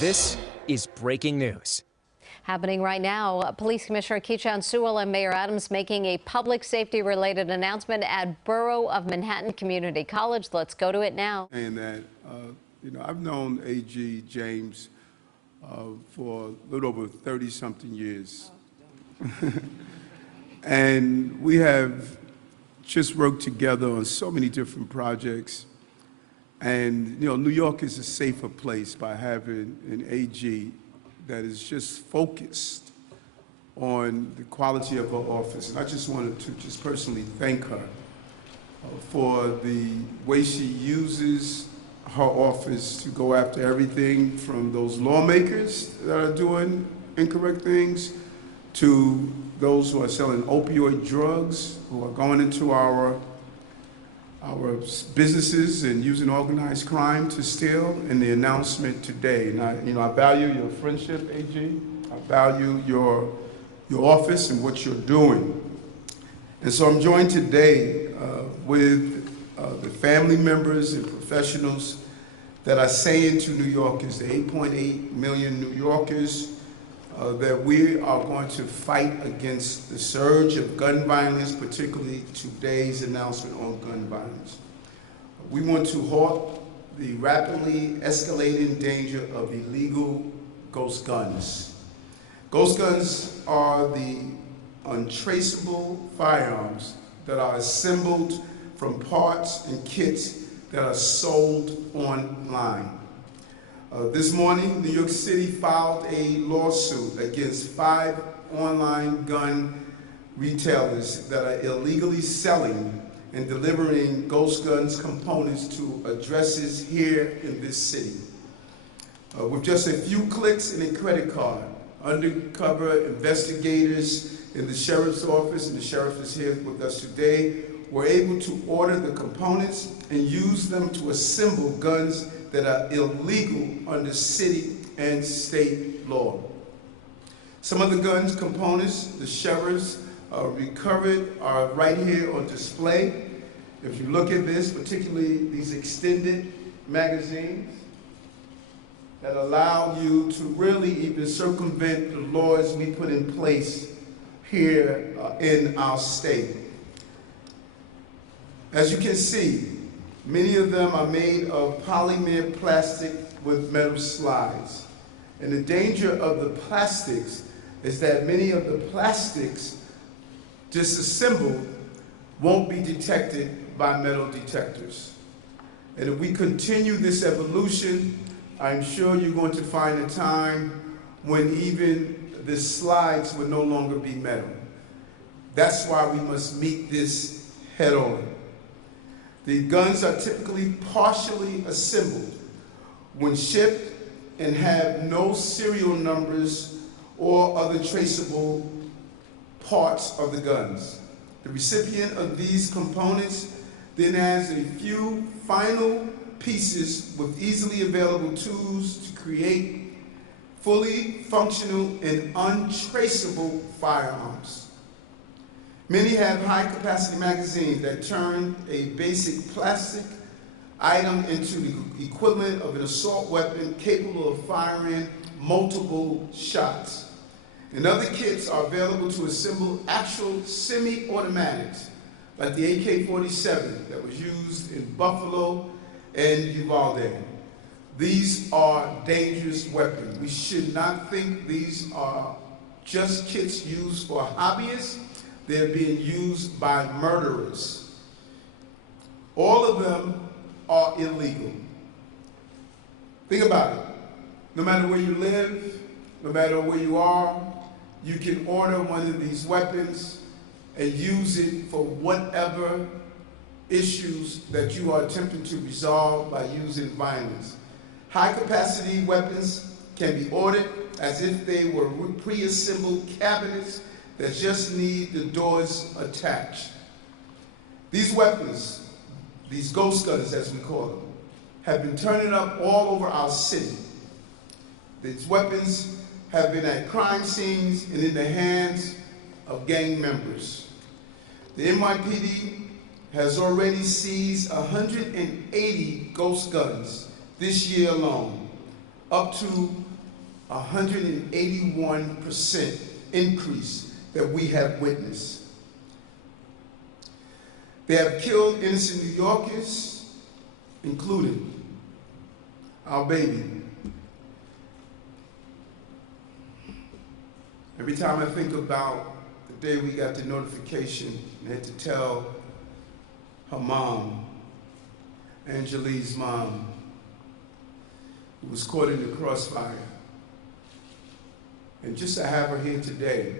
This is breaking news. Happening right now, Police Commissioner Keechant Sewell and Mayor Adams making a public safety related announcement at Borough of Manhattan Community College. Let's go to it now. And that, I've known AG James for a little over 30-something years. And we have just worked together on so many different projects. And, New York is a safer place by having an AG that is just focused on the quality of her office. And I just wanted to just personally thank her for the way she uses her office to go after everything from those lawmakers that are doing incorrect things to those who are selling opioid drugs, who are going into our businesses and using organized crime to steal, and the announcement today. And I value your friendship, AG. I value your office and what you're doing. And so I'm joined today with the family members and professionals that are saying to New Yorkers, the 8.8 million New Yorkers, that we are going to fight against the surge of gun violence, particularly today's announcement on gun violence. We want to halt the rapidly escalating danger of illegal ghost guns. Ghost guns are the untraceable firearms that are assembled from parts and kits that are sold online. This morning, New York City filed a lawsuit against 5 online gun retailers that are illegally selling and delivering ghost guns components to addresses here in this city. With just a few clicks and a credit card, undercover investigators in the sheriff's office, and the sheriff is here with us today, were able to order the components and use them to assemble guns that are illegal under city and state law. Some of the guns components the sheriffs recovered are right here on display. If you look at this, particularly these extended magazines that allow you to really even circumvent the laws we put in place here in our state. As you can see, many of them are made of polymer plastic with metal slides. And the danger of the plastics is that many of the plastics disassembled won't be detected by metal detectors. And if we continue this evolution, I'm sure you're going to find a time when even the slides will no longer be metal. That's why we must meet this head on. The guns are typically partially assembled when shipped and have no serial numbers or other traceable parts of the guns. The recipient of these components then has a few final pieces with easily available tools to create fully functional and untraceable firearms. Many have high-capacity magazines that turn a basic plastic item into the equivalent of an assault weapon capable of firing multiple shots. And other kits are available to assemble actual semi-automatics, like the AK-47 that was used in Buffalo and Uvalde. These are dangerous weapons. We should not think these are just kits used for hobbyists. They're being used by murderers. All of them are illegal. Think about it. No matter where you live, no matter where you are, you can order one of these weapons and use it for whatever issues that you are attempting to resolve by using violence. High-capacity weapons can be ordered as if they were pre-assembled cabinets that just need the doors attached. These weapons, these ghost guns as we call them, have been turning up all over our city. These weapons have been at crime scenes and in the hands of gang members. The NYPD has already seized 180 ghost guns this year alone, up to 181% increase that we have witnessed. They have killed innocent New Yorkers, including our baby. Every time I think about the day we got the notification and had to tell her mom, Angelique's mom, who was caught in the crossfire. And just to have her here today,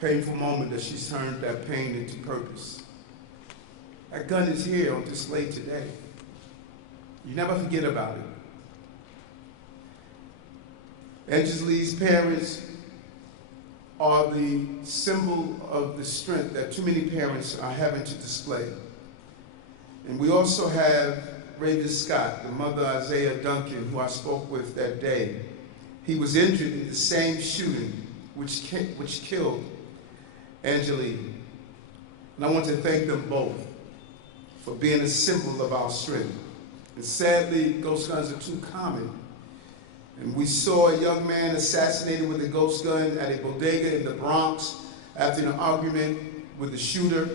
painful moment that she's turned that pain into purpose. That gun is here on display today. You never forget about it. Angelique's parents are the symbol of the strength that too many parents are having to display. And we also have Raven Scott, the mother Isaiah Duncan, who I spoke with that day. He was injured in the same shooting which killed Angelique. And I want to thank them both for being a symbol of our strength. And sadly, ghost guns are too common. And we saw a young man assassinated with a ghost gun at a bodega in the Bronx after an argument with the shooter,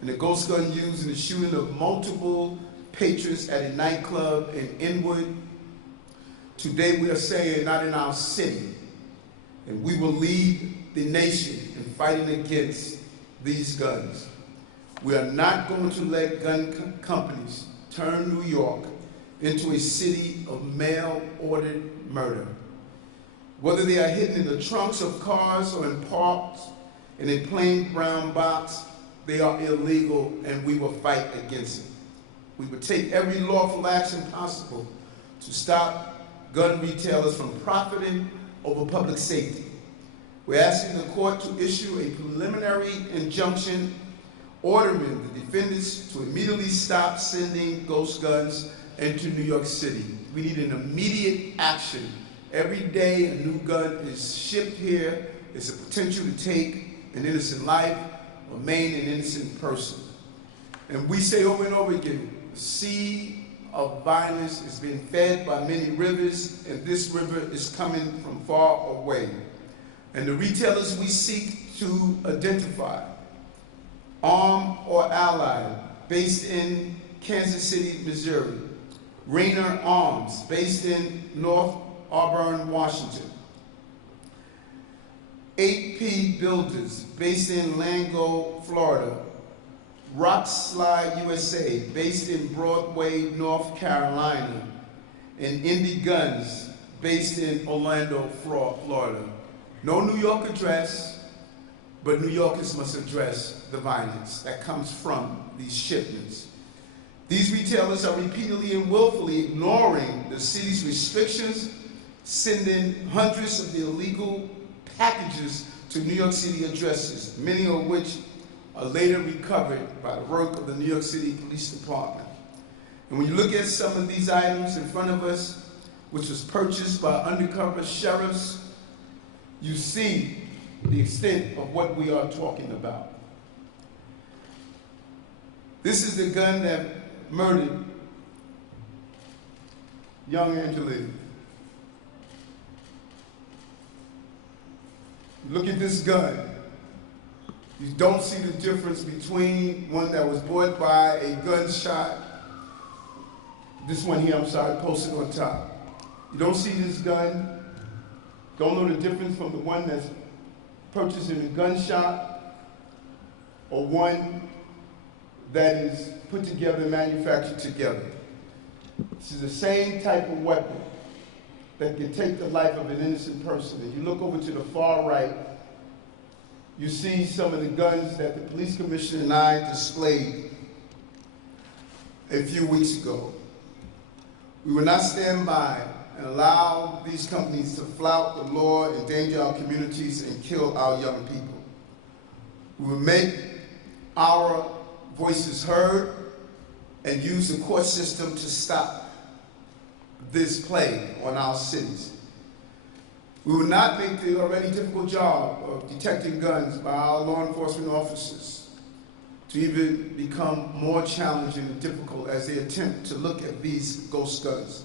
and a ghost gun used in the shooting of multiple patrons at a nightclub in Inwood. Today we are saying, not in our city, and we will lead the nation in fighting against these guns. We are not going to let gun companies turn New York into a city of mail-ordered murder. Whether they are hidden in the trunks of cars or in parks in a plain brown box, they are illegal, and we will fight against it. We will take every lawful action possible to stop gun retailers from profiting over public safety. We're asking the court to issue a preliminary injunction ordering the defendants to immediately stop sending ghost guns into New York City. We need an immediate action. Every day a new gun is shipped here. It's a potential to take an innocent life or maim an innocent person. And we say over and over again, the sea of violence is being fed by many rivers, and this river is coming from far away. And the retailers we seek to identify, armed or allied, based in Kansas City, Missouri, Rainer Arms, based in North Auburn, Washington, 8P Builders, based in Lango, Florida, Rock Slide USA, based in Broadway, North Carolina, and Indie Guns, based in Orlando, Florida. No New York address, but New Yorkers must address the violence that comes from these shipments. These retailers are repeatedly and willfully ignoring the city's restrictions, sending hundreds of illegal packages to New York City addresses, many of which are later recovered by the work of the New York City Police Department. And when you look at some of these items in front of us, which was purchased by undercover sheriffs, you see the extent of what we are talking about. This is the gun that murdered young Angelique. Look at this gun. You don't see the difference between one that was bought by a gunshot, this one here, I'm sorry, posted on top. You don't see this gun, don't know the difference from the one that's purchased in a gun shop or one that is put together and manufactured together. This is the same type of weapon that can take the life of an innocent person. If you look over to the far right, you see some of the guns that the police commissioner and I displayed a few weeks ago. We will not stand by and allow these companies to flout the law, endanger our communities, and kill our young people. We will make our voices heard and use the court system to stop this plague on our cities. We will not make the already difficult job of detecting guns by our law enforcement officers to even become more challenging and difficult as they attempt to look at these ghost guns.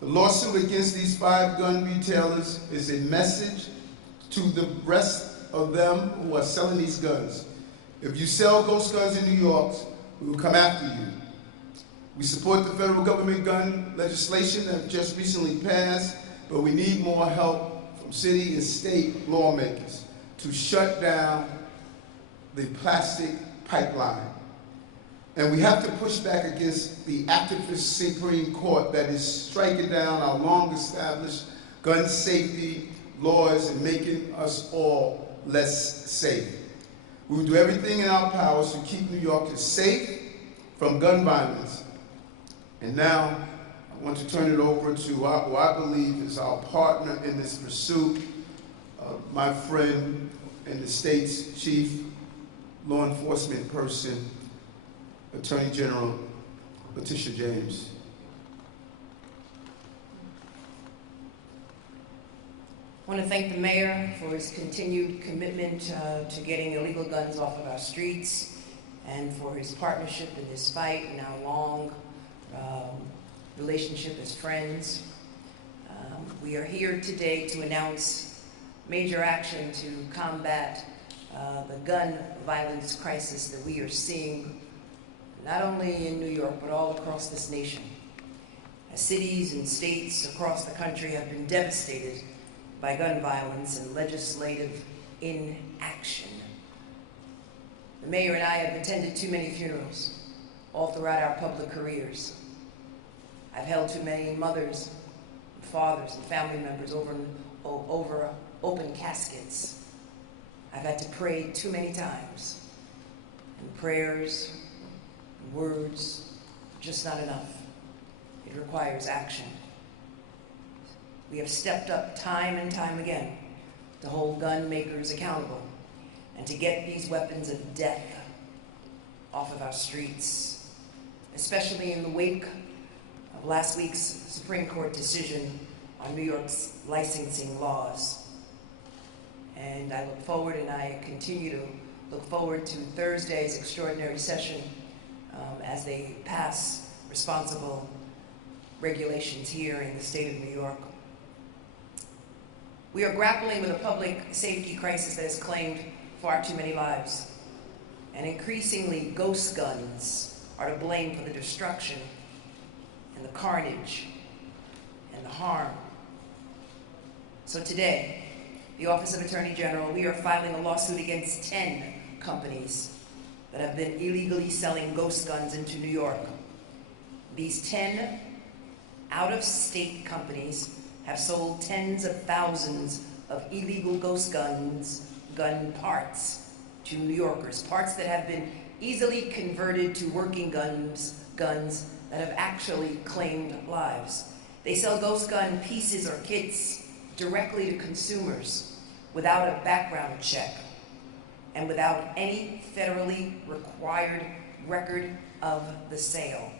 The lawsuit against these 5 gun retailers is a message to the rest of them who are selling these guns. If you sell ghost guns in New York, we will come after you. We support the federal government gun legislation that just recently passed, but we need more help from city and state lawmakers to shut down the plastic pipeline. And we have to push back against the activist Supreme Court that is striking down our long-established gun safety laws and making us all less safe. We will do everything in our powers to keep New Yorkers safe from gun violence. And now, I want to turn it over to who I believe is our partner in this pursuit, my friend and the state's chief law enforcement person, Attorney General Letitia James. I want to thank the mayor for his continued commitment to getting illegal guns off of our streets and for his partnership in this fight and our long relationship as friends. We are here today to announce major action to combat the gun violence crisis that we are seeing not only in New York but all across this nation. As cities and states across the country have been devastated by gun violence and legislative inaction. The mayor and I have attended too many funerals all throughout our public careers. I've held too many mothers, and fathers, and family members over open caskets. I've had to pray too many times, and prayers and words are just not enough. It requires action. We have stepped up time and time again to hold gun makers accountable and to get these weapons of death off of our streets, especially in the wake of last week's Supreme Court decision on New York's licensing laws. And I look forward, and I continue to look forward to Thursday's extraordinary session as they pass responsible regulations here in the state of New York. We are grappling with a public safety crisis that has claimed far too many lives. And increasingly, ghost guns are to blame for the destruction and the carnage and the harm. So today, the Office of Attorney General, we are filing a lawsuit against 10 companies that have been illegally selling ghost guns into New York. These 10 out-of-state companies have sold tens of thousands of illegal ghost guns, gun parts, to New Yorkers, parts that have been easily converted to working guns that have actually claimed lives. They sell ghost gun pieces or kits directly to consumers without a background check and without any federally required record of the sale.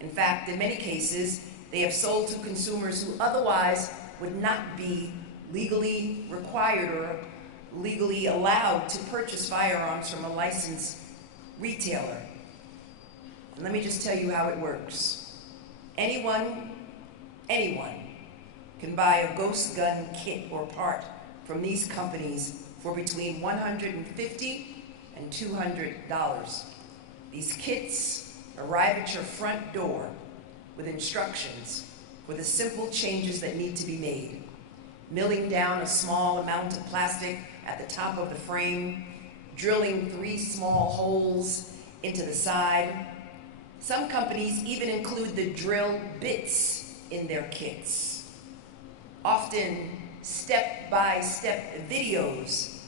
In fact, in many cases, they have sold to consumers who otherwise would not be legally required or legally allowed to purchase firearms from a licensed retailer. And let me just tell you how it works. Anyone can buy a ghost gun kit or part from these companies for between $150 and $200. These kits arrive at your front door with instructions for the simple changes that need to be made. Milling down a small amount of plastic at the top of the frame, drilling 3 small holes into the side. Some companies even include the drill bits in their kits. Often, step-by-step videos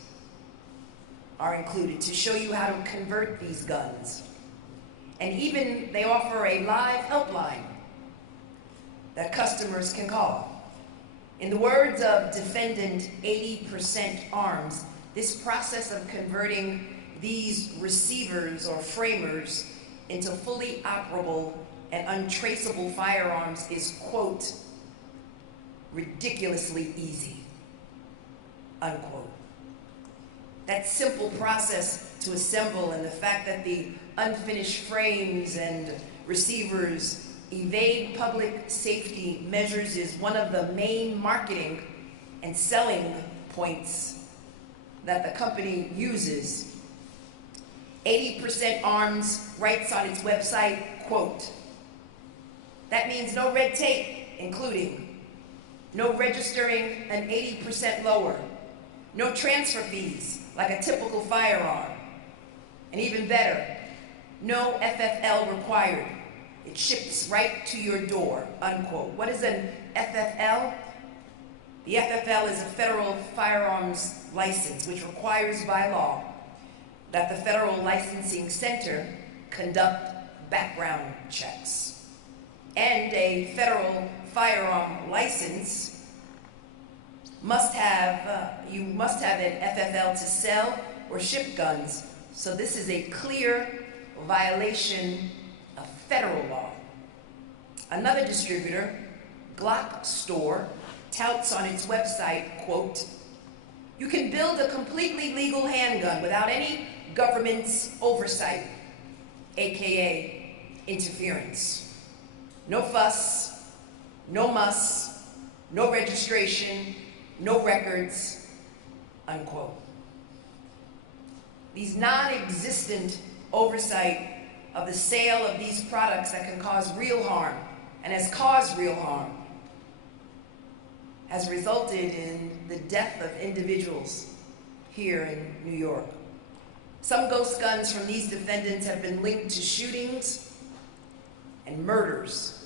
are included to show you how to convert these guns. And even they offer a live helpline that customers can call. In the words of defendant 80% Arms, this process of converting these receivers or framers into fully operable and untraceable firearms is, quote, ridiculously easy, unquote. That simple process to assemble and the fact that the unfinished frames and receivers evade public safety measures is one of the main marketing and selling points that the company uses. 80% Arms writes on its website, quote, "That means no red tape, including no registering an 80% lower, no transfer fees like a typical firearm, and even better, no FFL required. It ships right to your door," unquote. What is an FFL? The FFL is a federal firearms license, which requires by law that the Federal Licensing Center conduct background checks. And a federal firearm license you must have an FFL to sell or ship guns. So this is a clear violation of federal law. Another distributor, Glock Store, touts on its website, quote, "You can build a completely legal handgun without any government's oversight, AKA interference. No fuss, no muss, no registration, no records," unquote. These non-existent oversight of the sale of these products that can cause real harm and has caused real harm has resulted in the death of individuals here in New York. Some ghost guns from these defendants have been linked to shootings and murders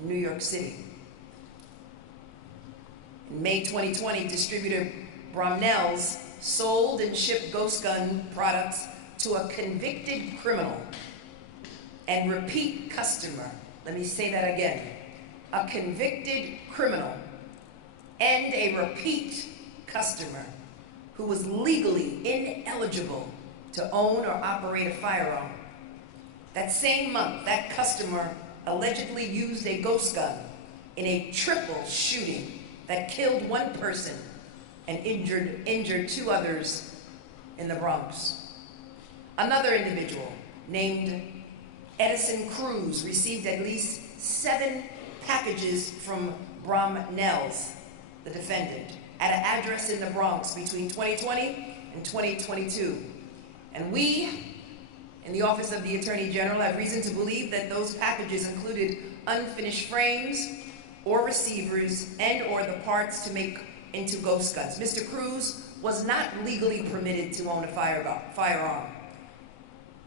in New York City. In May 2020, distributor Bromnell's sold and shipped ghost gun products to a convicted criminal and repeat customer. Let me say that again. A convicted criminal and a repeat customer who was legally ineligible to own or operate a firearm. That same month, that customer allegedly used a ghost gun in a triple shooting that killed one person and injured two others in the Bronx. Another individual named Edison Cruz received at least 7 packages from Bromnell's, the defendant, at an address in the Bronx between 2020 and 2022. And we, in the Office of the Attorney General, have reason to believe that those packages included unfinished frames or receivers and or the parts to make into ghost guns. Mr. Cruz was not legally permitted to own a firearm.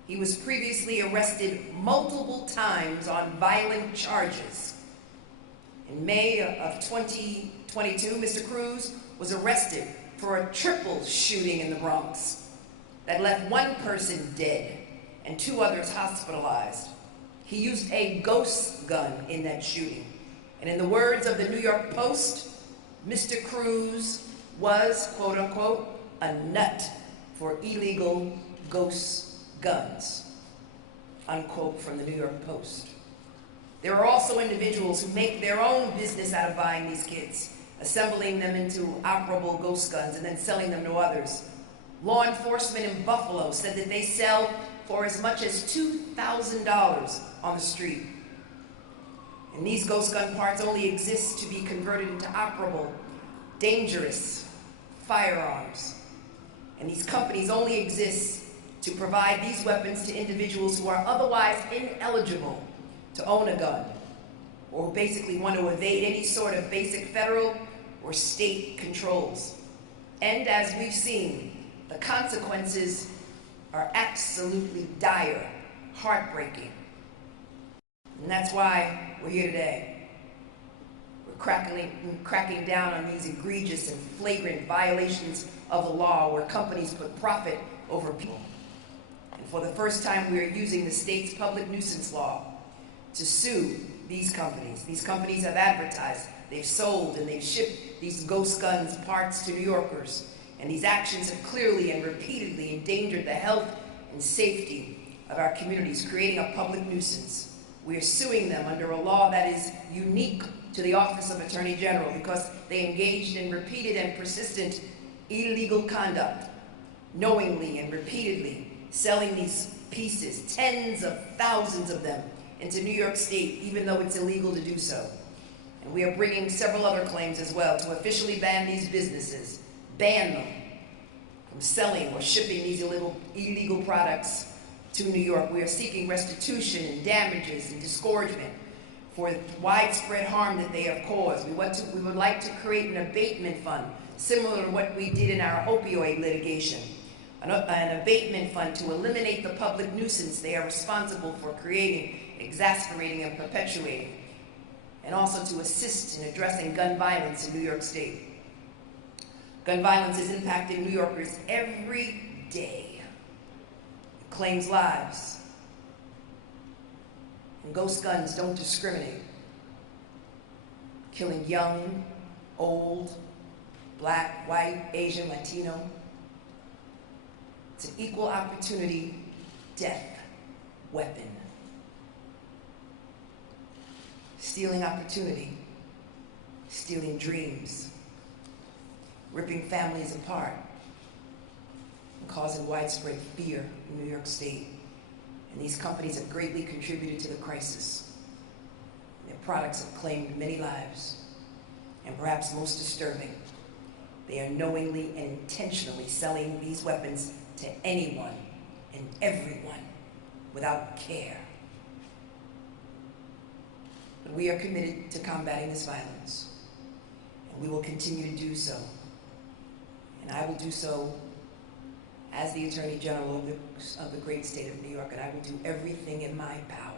He was previously arrested multiple times on violent charges. In May of 2022, Mr. Cruz was arrested for a triple shooting in the Bronx that left one person dead and 2 others hospitalized. He used a ghost gun in that shooting. And in the words of the New York Post, Mr. Cruz was, quote unquote, a nut for illegal ghost guns, unquote, from the New York Post. There are also individuals who make their own business out of buying these kits, assembling them into operable ghost guns and then selling them to others. Law enforcement in Buffalo said that they sell for as much as $2,000 on the street. And these ghost gun parts only exist to be converted into operable, dangerous firearms. And these companies only exist to provide these weapons to individuals who are otherwise ineligible to own a gun, or who basically want to evade any sort of basic federal or state controls. And as we've seen, the consequences are absolutely dire, heartbreaking. And that's why we're here today. We're cracking down on these egregious and flagrant violations of the law where companies put profit over people. And for the first time, we are using the state's public nuisance law to sue these companies. These companies have advertised, they've sold, and they've shipped these ghost guns parts to New Yorkers. And these actions have clearly and repeatedly endangered the health and safety of our communities, creating a public nuisance. We are suing them under a law that is unique to the Office of Attorney General because they engaged in repeated and persistent illegal conduct, knowingly and repeatedly selling these pieces, tens of thousands of them, into New York State, even though it's illegal to do so. And we are bringing several other claims as well to officially ban these businesses, ban them from selling or shipping these illegal products to New York. We are seeking restitution and damages and disgorgement for widespread harm that they have caused. We would like to create an abatement fund, similar to what we did in our opioid litigation, an abatement fund to eliminate the public nuisance they are responsible for creating, exasperating, and perpetuating, and also to assist in addressing gun violence in New York State. Gun violence is impacting New Yorkers every day. It claims lives. And ghost guns don't discriminate, killing young, old, black, white, Asian, Latino. It's an equal opportunity death weapon. Stealing opportunity, stealing dreams, ripping families apart, and causing widespread fear in New York State. And these companies have greatly contributed to the crisis. Their products have claimed many lives, and perhaps most disturbing, they are knowingly and intentionally selling these weapons to anyone and everyone without care. But we are committed to combating this violence, and we will continue to do so. And I will do so as the Attorney General of the great state of New York, and I will do everything in my power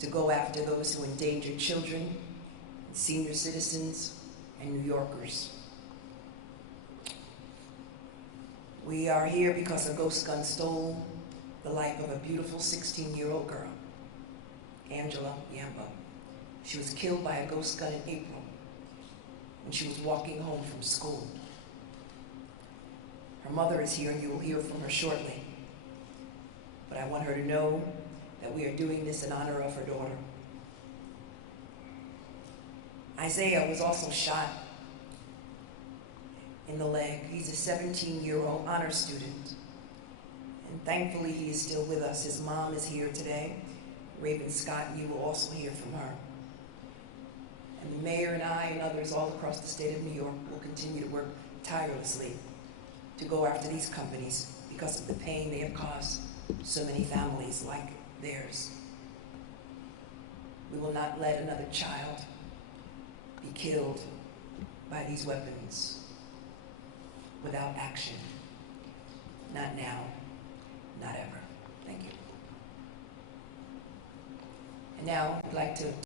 to go after those who endanger children, and senior citizens, and New Yorkers. We are here because a ghost gun stole the life of a beautiful 16-year-old girl, Angela Yambo. She was killed by a ghost gun in April when she was walking home from school. Her mother is here, and you will hear from her shortly. But I want her to know that we are doing this in honor of her daughter. Isaiah was also shot in the leg. He's a 17-year-old honor student. And thankfully, he is still with us. His mom is here today, Raven Scott, and you will also hear from her. And the mayor and I and others all across the state of New York will continue to work tirelessly to go after these companies because of the pain they have caused so many families like theirs. We will not let another child be killed by these weapons without action. Not now, not ever. Thank you. And now I'd like to